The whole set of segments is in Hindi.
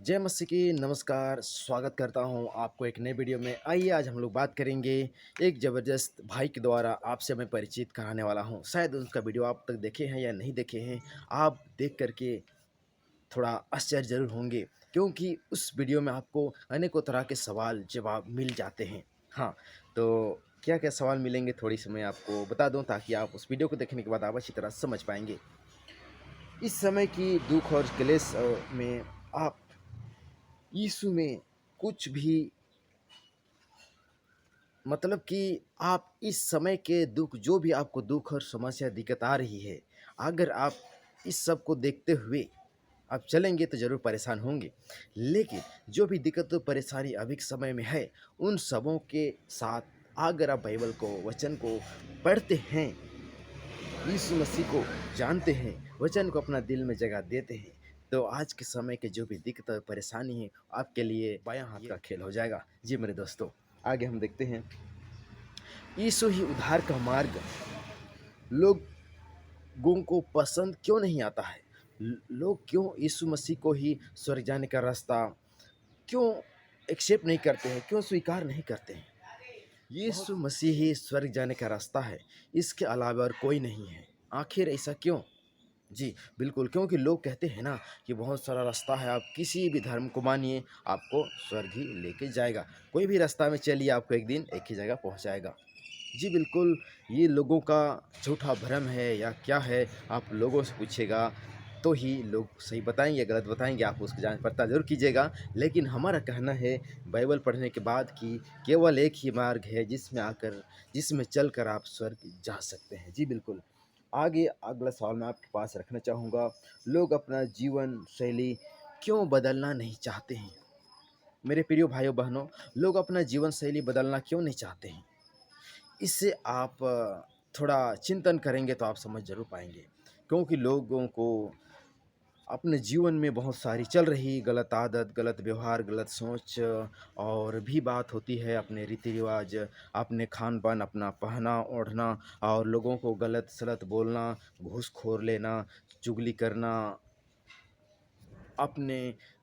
जय मसीह की नमस्कार, स्वागत करता हूँ आपको एक नए वीडियो में। आइए आज हम लोग बात करेंगे एक ज़बरदस्त भाई के द्वारा आपसे मैं परिचित कराने वाला हूँ। शायद उसका वीडियो आप तक देखे हैं या नहीं देखे हैं, आप देख कर के थोड़ा आश्चर्य ज़रूर होंगे क्योंकि उस वीडियो में आपको अनेकों तरह के सवाल जवाब मिल जाते हैं। हाँ, तो क्या-क्या सवाल मिलेंगे थोड़ी सी मैं आपको बता दूँ ताकि आप उस वीडियो को देखने के बाद आप अच्छी तरह समझ पाएँगे। इस समय की दुःख और क्लेश में आप यीशु में कुछ भी मतलब कि आप इस समय के दुःख जो भी आपको दुःख और समस्या दिक्कत आ रही है, अगर आप इस सब को देखते हुए आप चलेंगे तो ज़रूर परेशान होंगे। लेकिन जो भी दिक्कत और परेशानी अभी के समय में है, उन सबों के साथ अगर आप बाइबल को, वचन को पढ़ते हैं, यीशु मसीह को जानते हैं, वचन को अपना दिल में जगह देते हैं, तो आज के समय के जो भी दिक्कत और परेशानी है, आपके लिए बायाँ हाथ का खेल हो जाएगा। जी मेरे दोस्तों, आगे हम देखते हैं, यीशु ही उद्धार का मार्ग लोगों को पसंद क्यों नहीं आता है? लोग क्यों यीशु मसीह को ही स्वर्ग जाने का रास्ता क्यों एक्सेप्ट नहीं करते हैं, क्यों स्वीकार नहीं करते हैं? यीशु मसीह ही स्वर्ग जाने का रास्ता है, इसके अलावा और कोई नहीं है। आखिर ऐसा क्यों? जी, बिल्कुल, क्योंकि लोग कहते हैं ना कि बहुत सारा रास्ता है, आप किसी भी धर्म को मानिए, आपको स्वर्ग ही लेके जाएगा। कोई भी रास्ता में चलिए, आपको एक दिन एक ही जगह पहुँचाएगा। जी, बिल्कुल, ये लोगों का झूठा भ्रम है या क्या है, आप लोगों से पूछिएगा, तो ही लोग सही बताएँगे, गलत बताएँगे, आप उसकी जाँच पड़ताल ज़रूर कीजिएगा। लेकिन हमारा कहना है, बाइबल पढ़ने के बाद कि केवल एक ही मार्ग है, जिसमें चलकर आप स्वर्ग जा सकते हैं। जी, बिल्कुल। आगे अगला सवाल मैं आपके पास रखना चाहूँगा, लोग अपना जीवन शैली क्यों बदलना नहीं चाहते हैं? मेरे प्रिय भाइयों-बहनों, लोग अपना जीवन शैली बदलना क्यों नहीं चाहते हैं? इससे आप थोड़ा चिंतन करेंगे तो आप समझ ज़रूर पाएँगे। क्योंकि लोगों को अपने जीवन में बहुत सारी चल रही गलत आदत, गलत व्यवहार, गलत सोच और भी बात होती है, अपने रीति-रिवाज, अपने खान-पान, अपना पहना-ओढ़ना और लोगों को गलत-सलत बोलना, घूस-खोर लेना, चुगली करना, अपने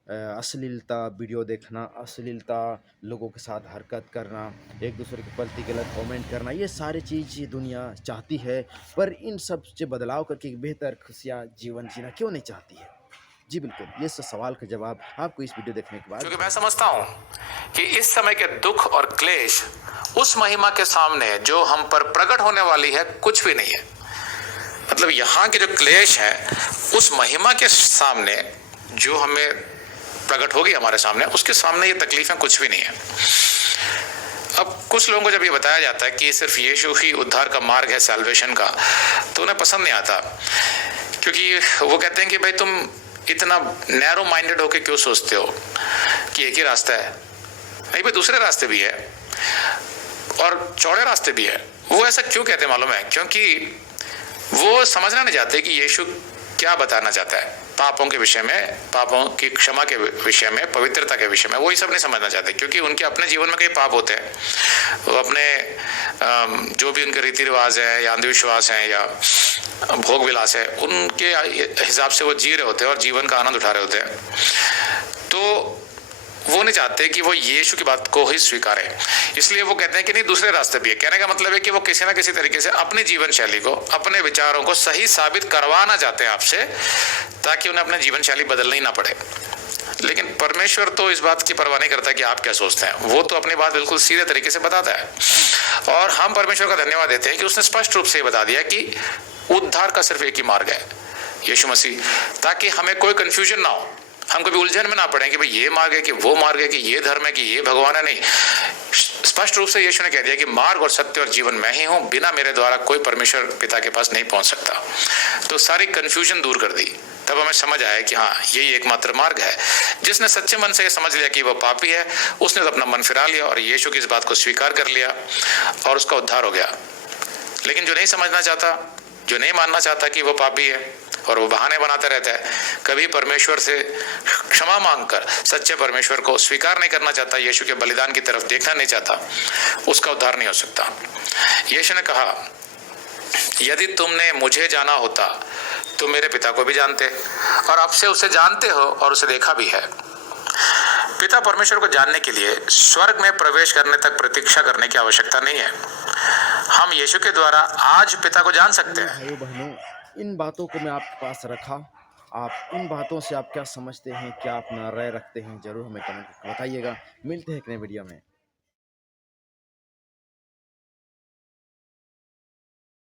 अश्लीलता वीडियो देखना, अश्लीलता लोगों के साथ हरकत करना, एक-दूसरे के प्रति गलत कमेंट करना, ये सारी चीज़ ये दुनिया चाहती है, पर इन सब से बदलाव करके एक बेहतर खुशियाँ जीवन जीना क्यों नहीं चाहती है? जी बिल्कुल, ये सब सवाल का जवाब आपको इस वीडियो देखने के बाद क्योंकि मैं समझता हूं कि इस समय के दुख और क्लेश उस महिमा के सामने जो हम पर प्रकट होने वाली है कुछ भी नहीं है। मतलब यहाँ के जो क्लेश है उस महिमा के सामने जो हमें प्रकट होगी हमारे सामने, उसके सामने ये तकलीफें कुछ भी नहीं है। अब कुछ लोगों को जब ये बताया जाता है कि सिर्फ यीशु ही उद्धार का मार्ग है, सैल्वेशन का, तो उन्हें पसंद नहीं आता, क्योंकि वो कहते हैं कि भाई तुम इतना नैरो माइंडेड होके क्यों सोचते हो कि एक ही रास्ता है? नहीं भाई, दूसरे रास्ते भी है और चौड़े रास्ते भी है। वो ऐसा क्यों कहते हैं मालूम है? क्योंकि वो समझना नहीं चाहते कि यीशु क्या बताना चाहता है पापों के विषय में, पापों की क्षमा के विषय में, पवित्रता के विषय में। वो ये सब नहीं समझना चाहते, क्योंकि उनके अपने जीवन में कई पाप होते हैं। वो अपने जो भी उनके रीति रिवाज है या अंधविश्वास है या भोग विलास है, उनके हिसाब से वो जी रहे होते हैं और जीवन का आनंद उठा रहे होते हैं। तो वो नहीं चाहते कि वो यीशु की बात को ही स्वीकारे, इसलिए वो कहते हैं कि नहीं, दूसरे रास्ते भी है। कहने का मतलब है कि वो किसी ना किसी तरीके से अपनी जीवन शैली को, अपने विचारों को सही साबित करवाना चाहते हैं आपसे, ताकि उन्हें अपनी जीवन शैली बदलना ही ना पड़े। लेकिन परमेश्वर तो इस बात की परवाह नहीं करता कि आप क्या सोचते हैं, वो तो अपनी बात बिल्कुल सीधे तरीके से बताता है। और हम परमेश्वर का धन्यवाद देते हैं कि उसने स्पष्ट रूप से बता दिया कि उद्धार का सिर्फ एक ही मार्ग है, यीशु मसीह, ताकि हमें कोई कंफ्यूजन ना हो, हम कभी उलझन में ना पड़े कि भाई ये मार्ग है कि वो मार्ग है, कि ये धर्म है कि ये भगवान है। नहीं, स्पष्ट रूप से यीशु ने कह दिया कि मार्ग और सत्य और जीवन मैं ही हूं, बिना मेरे द्वारा कोई परमेश्वर पिता के पास नहीं पहुंच सकता। तो सारी कंफ्यूजन दूर कर दी, तब हमें समझ आया कि हाँ, यही एकमात्र मार्ग है। जिसने सच्चे मन से ये समझ लिया कि वह पापी है, उसने तो अपना मन फिरा लिया और यीशु की इस बात को स्वीकार कर लिया और उसका उद्धार हो गया। लेकिन जो नहीं समझना चाहता, जो नहीं मानना चाहता कि वो पापी है और वो बहाने बनाता रहता है, कभी परमेश्वर से क्षमा मांगकर सच्चे परमेश्वर को स्वीकार नहीं करना चाहता, यीशु के बलिदान की तरफ देखना नहीं चाहता, उसका उद्धार नहीं हो सकता। यीशु ने कहा, यदि तुमने मुझे जाना होता तो मेरे पिता को भी जानते और अब से उसे जानते हो और उसे देखा भी है। पिता परमेश्वर को जानने के लिए स्वर्ग में प्रवेश करने तक प्रतीक्षा करने की आवश्यकता नहीं है। हम यीशु के द्वारा आज पिता को जान सकते हैं। भाइयों बहनों, इन बातों को मैं आपके पास रखा। आप इन बातों से आप क्या समझते हैं, क्या अपना राय रखते हैं, जरूर हमें कमेंट करके बताइएगा। मिलते हैं एक नए वीडियो में।